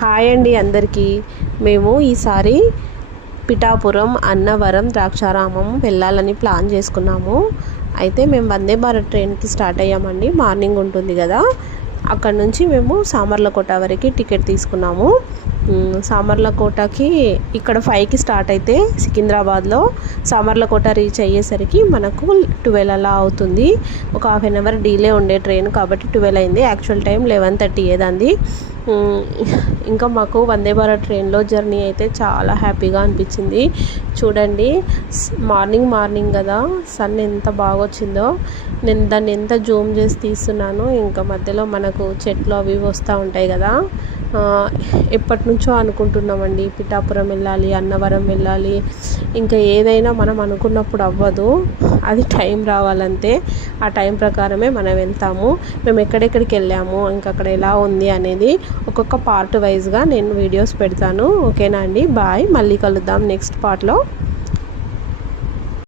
Hi అండి అందరికీ. మేము ఈసారి పిఠాపురం, అన్నవరం, ద్రాక్షారామం వెళ్ళాలని ప్లాన్ చేసుకున్నాము. అయితే మేము వందే భారత్ ట్రైన్కి స్టార్ట్ అయ్యామండి. మార్నింగ్ ఉంటుంది కదా, అక్కడ నుంచి మేము సామర్లకోట వరకు టికెట్ తీసుకున్నాము. సామర్లకోటకి ఇక్కడ 5కి స్టార్ట్ అయితే సికింద్రాబాద్లో సామర్లకోట రీచ్ అయ్యేసరికి మనకు 12 అలా అవుతుంది. ఒక హాఫ్ అన్ అవర్ డీలే ఉండే ట్రైన్ కాబట్టి 12 అయింది. యాక్చువల్ టైం 11:30 ఏదండి. ఇంకా మాకు వందే భారత్ ట్రైన్లో జర్నీ అయితే చాలా హ్యాపీగా అనిపించింది. చూడండి, మార్నింగ్ కదా, సన్ ఎంత బాగా వచ్చిందో. నేను దాన్ని ఎంత జూమ్ చేసి తీస్తున్నాను. ఇంకా మధ్యలో మనకు చెట్లు అవి వస్తూ ఉంటాయి కదా. ఎప్పటి నుంచో అనుకుంటున్నామండి, పిఠాపురం వెళ్ళాలి, అన్నవరం వెళ్ళాలి. ఇంకా ఏదైనా మనం అనుకున్నప్పుడు అవ్వదు, అది టైం రావాలంతే. ఆ టైం ప్రకారమే మనం వెళ్తాము. మేము ఎక్కడెక్కడికి వెళ్ళాము, ఇంకా అక్కడ ఎలా ఉంది అనేది ఒక్కొక్క పార్ట్ వైజ్గా నేను వీడియోస్ పెడతాను. ఓకేనా అండి, బాయ్. మళ్ళీ కలుద్దాం నెక్స్ట్ పార్ట్లో.